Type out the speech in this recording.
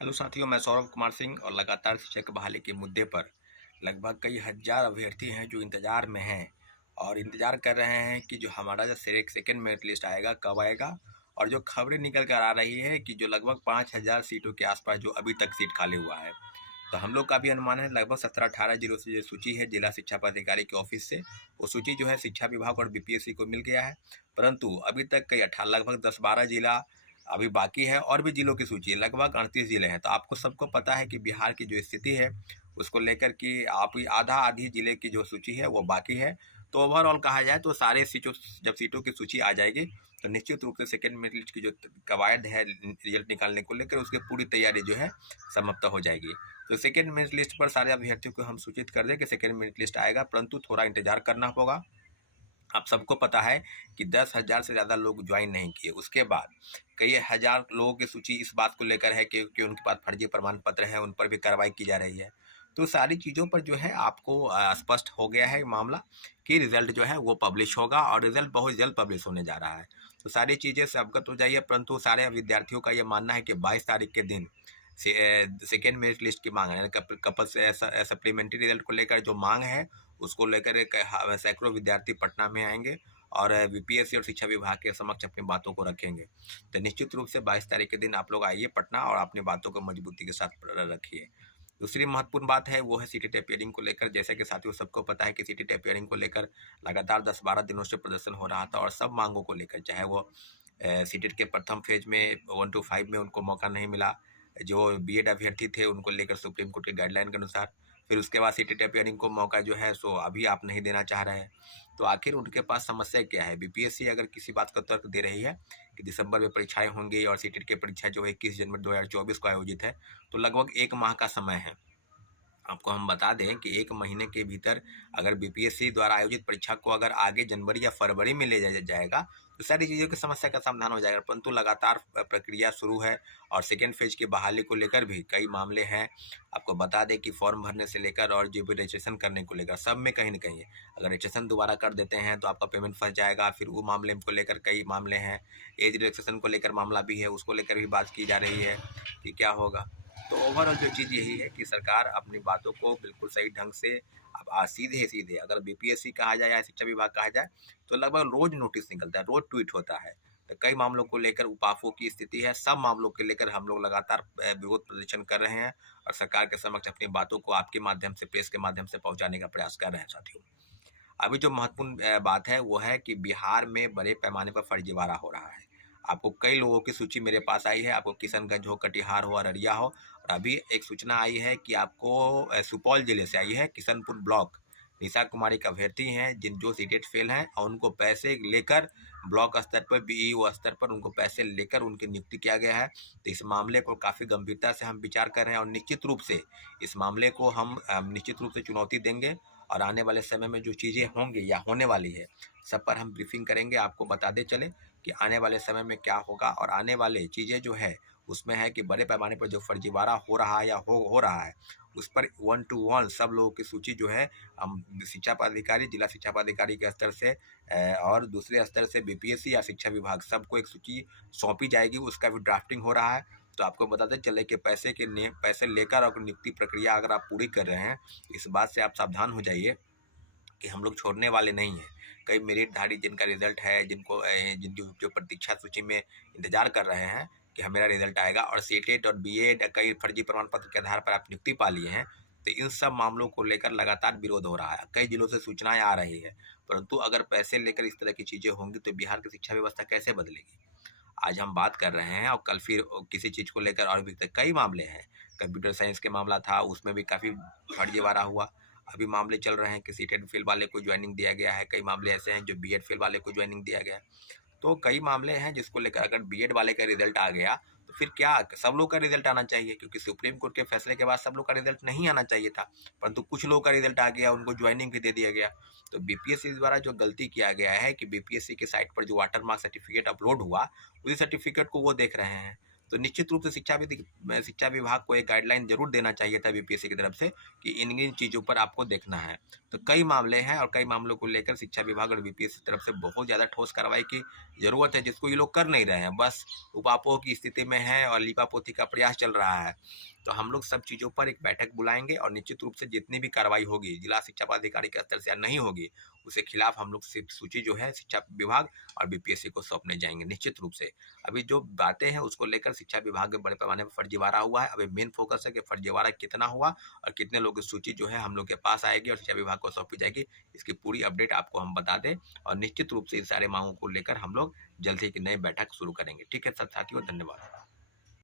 Hello साथियों, मैं सौरभ कुमार सिंह और लगातार शिक्षक बहाली के मुद्दे पर लगभग कई हजार अभ्यर्थी हैं जो इंतज़ार में हैं और इंतज़ार कर रहे हैं कि जो हमारा जो सेकेंड मेरिट लिस्ट आएगा कब आएगा। और जो खबरें निकल कर आ रही है कि जो लगभग 5,000 सीटों के आसपास जो अभी तक सीट खाली हुआ है, तो हम लोग का भी अनुमान है लगभग 17-18 जिलों से जो सूची है जिला शिक्षा पदाधिकारी के ऑफिस से, वो सूची जो है शिक्षा विभाग और बीपीएससी को मिल गया है। परंतु अभी तक कई लगभग 10-12 जिला अभी बाकी है और भी जिलों की सूची है, लगभग 38 जिले हैं। तो आपको सबको पता है कि बिहार की जो स्थिति है उसको लेकर कि आप आधा आधी जिले की जो सूची है वो बाकी है। तो ओवरऑल कहा जाए तो सारे सीटों जब सीटों की सूची आ जाएगी तो निश्चित रूप से सेकेंड मेरिट लिस्ट की जो कवायद है रिजल्ट निकालने को लेकर उसकी पूरी तैयारी जो है समाप्त हो जाएगी। तो सेकेंड मेरिट लिस्ट पर सारे अभ्यर्थियों को हम सूचित कर दें कि सेकेंड मेरिट लिस्ट आएगा, परंतु थोड़ा इंतजार करना होगा। आप सबको पता है कि 10,000 से ज़्यादा लोग ज्वाइन नहीं किए। उसके बाद कई हज़ार लोगों की सूची इस बात को लेकर है कि उनके पास फर्जी प्रमाण पत्र है, उन पर भी कार्रवाई की जा रही है। तो सारी चीज़ों पर जो है आपको स्पष्ट हो गया है मामला कि रिज़ल्ट जो है वो पब्लिश होगा और रिज़ल्ट बहुत जल्द पब्लिश होने जा रहा है। तो सारी चीज़ें से अवगत हो जाइए, परंतु सारे विद्यार्थियों का ये मानना है कि 22 तारीख के दिन सेकेंड मेरिट लिस्ट की मांग है, कपल सप्लीमेंट्री रिजल्ट को लेकर जो मांग है उसको लेकर सैकड़ों विद्यार्थी पटना में आएंगे और बीपीएससी और शिक्षा विभाग के समक्ष अपनी बातों को रखेंगे। तो निश्चित रूप से 22 तारीख के दिन आप लोग आइए पटना और अपनी बातों को मजबूती के साथ रखिए। दूसरी महत्वपूर्ण बात है वो है सीटी टेपियरिंग को लेकर। जैसे कि साथियों सबको पता है कि सीटी टेपियरिंग को लेकर लगातार 10-12 दिनों से प्रदर्शन हो रहा था और सब मांगों को लेकर, चाहे वो सीटेट के प्रथम फेज में 1 to 5 में उनको मौका नहीं मिला, जो बीएड अभ्यर्थी थे उनको लेकर सुप्रीम कोर्ट के गाइडलाइन के अनुसार, फिर उसके बाद सीटी टेपियरिंग को मौका जो है सो अभी आप नहीं देना चाह रहे हैं। तो आखिर उनके पास समस्या क्या है? बीपीएससी अगर किसी बात का तर्क दे रही है कि दिसंबर में परीक्षाएं होंगी और सीटेट की परीक्षा जो है 21 जनवरी 2024 को आयोजित है, तो लगभग 1 माह का समय है। आपको हम बता दें कि 1 महीने के भीतर अगर बीपीएससी द्वारा आयोजित परीक्षा को अगर आगे जनवरी या फरवरी में ले जाएगा तो सारी चीज़ों की समस्या का समाधान हो जाएगा। परंतु लगातार प्रक्रिया शुरू है और सेकेंड फेज की बहाली को लेकर भी कई मामले हैं। आपको बता दें कि फॉर्म भरने से लेकर और जो भी रजिस्ट्रेशन करने को लेकर सब में कहीं ना कहीं अगर रजिस्ट्रेशन दोबारा कर देते हैं तो आपका पेमेंट फंस जाएगा। फिर वो मामले को लेकर कई मामले हैं, एज रिलैक्सेशन को लेकर मामला भी है, उसको लेकर भी बात की जा रही है कि क्या होगा। तो ओवरऑल जो चीज़ यही है कि सरकार अपनी बातों को बिल्कुल सही ढंग से अब सीधे सीधे अगर बीपीएससी कहा जाए या शिक्षा विभाग कहा जाए तो लगभग रोज नोटिस निकलता है, रोज ट्वीट होता है। तो कई मामलों को लेकर उपाफों की स्थिति है, सब मामलों के लेकर हम लोग लगातार विरोध प्रदर्शन कर रहे हैं और सरकार के समक्ष अपनी बातों को आपके माध्यम से, प्रेस के माध्यम से पहुंचाने का प्रयास कर रहे हैं साथियों। अभी जो महत्वपूर्ण बात है वो है कि बिहार में बड़े पैमाने पर फर्जीवाड़ा हो रहा है। आपको कई लोगों की सूची मेरे पास आई है, आपको किशनगंज हो, कटिहार हो, अररिया हो, और अभी एक सूचना आई है कि आपको सुपौल जिले से आई है, किशनपुर ब्लॉक निशा कुमारी का अभ्यर्थी हैं जिन जो सीटेट फेल हैं और उनको पैसे लेकर ब्लॉक स्तर पर, बीईओ स्तर पर उनको पैसे लेकर उनकी नियुक्ति किया गया है। तो इस मामले को काफ़ी गंभीरता से हम विचार कर रहे हैं और निश्चित रूप से इस मामले को हम निश्चित रूप से चुनौती देंगे और आने वाले समय में जो चीज़ें होंगी या होने वाली है सब पर हम ब्रीफिंग करेंगे। आपको बताते चले कि आने वाले समय में क्या होगा और आने वाले चीज़ें जो है उसमें है कि बड़े पैमाने पर जो फर्जीवाड़ा हो रहा है या हो रहा है उस पर 1 to 1 सब लोगों की सूची जो है हम शिक्षा पदाधिकारी, जिला शिक्षा पदाधिकारी के स्तर से और दूसरे स्तर से बीपीएससी या शिक्षा विभाग सबको एक सूची सौंपी जाएगी, उसका भी ड्राफ्टिंग हो रहा है। तो आपको बताते चले कि पैसे लेकर और नियुक्ति प्रक्रिया अगर आप पूरी कर रहे हैं इस बात से आप सावधान हो जाइए कि हम लोग छोड़ने वाले नहीं हैं। कई मेरिटधारी जिनका रिजल्ट है, जिनकी जो प्रतीक्षा सूची में इंतजार कर रहे हैं कि मेरा रिजल्ट आएगा, और सीटेट और बीएड कई फर्जी प्रमाण पत्र के आधार पर आप नियुक्ति पा लिए हैं, तो इन सब मामलों को लेकर लगातार विरोध हो रहा है। कई जिलों से सूचनाएं आ रही है, परंतु अगर पैसे लेकर इस तरह की चीज़ें होंगी तो बिहार की शिक्षा व्यवस्था कैसे बदलेगी? आज हम बात कर रहे हैं और कल फिर किसी चीज़ को लेकर और भी कई मामले हैं। कंप्यूटर साइंस के मामला था, उसमें भी काफ़ी फर्जीवाड़ा हुआ। अभी मामले चल रहे हैं कि सीटेट फेल वाले को ज्वाइनिंग दिया गया है, कई मामले ऐसे हैं जो बीएड फेल वाले को ज्वाइनिंग दिया गया है। तो कई मामले हैं जिसको लेकर अगर बीएड वाले का रिजल्ट आ गया तो फिर क्या सब लोग का रिजल्ट आना चाहिए, क्योंकि सुप्रीम कोर्ट के फैसले के बाद सब लोग का रिजल्ट नहीं आना चाहिए था, परंतु कुछ लोगों का रिजल्ट आ गया, उनको ज्वाइनिंग भी दे दिया गया। तो बीपीएससी द्वारा जो गलती किया गया है कि बीपीएससी की साइट पर जो वाटरमार्क सर्टिफिकेट अपलोड हुआ उसी सर्टिफिकेट को वो देख रहे हैं। तो निश्चित रूप से शिक्षा विभाग को एक गाइडलाइन जरूर देना चाहिए था बीपीएससी की तरफ से कि इन इन चीज़ों पर आपको देखना है। तो कई मामले हैं और कई मामलों को लेकर शिक्षा विभाग और बीपीएससी की तरफ से बहुत ज़्यादा ठोस कार्रवाई की जरूरत है, जिसको ये लोग कर नहीं रहे हैं, बस उपापोह की स्थिति में है और लीपापोती का प्रयास चल रहा है। तो हम लोग सब चीज़ों पर एक बैठक बुलाएंगे और निश्चित रूप से जितनी भी कार्रवाई होगी जिला शिक्षा पदाधिकारी के स्तर से या नहीं होगी, उसके खिलाफ हम लोग सूची जो है शिक्षा विभाग और बीपीएससी को सौंपने जाएंगे निश्चित रूप से। अभी जो बातें हैं उसको लेकर शिक्षा विभाग में बड़े पैमाने पर फर्जीवाड़ा हुआ है। अभी मेन फोकस है कि फर्जीवाड़ा कितना हुआ और कितने लोगों की सूची जो है हम लोग के पास आएगी और शिक्षा विभाग को सौंपी जाएगी। इसकी पूरी अपडेट आपको हम बता दें और निश्चित रूप से इन सारे मांगों को लेकर हम लोग जल्द ही एक नई बैठक शुरू करेंगे। ठीक है सब साथियों, धन्यवाद।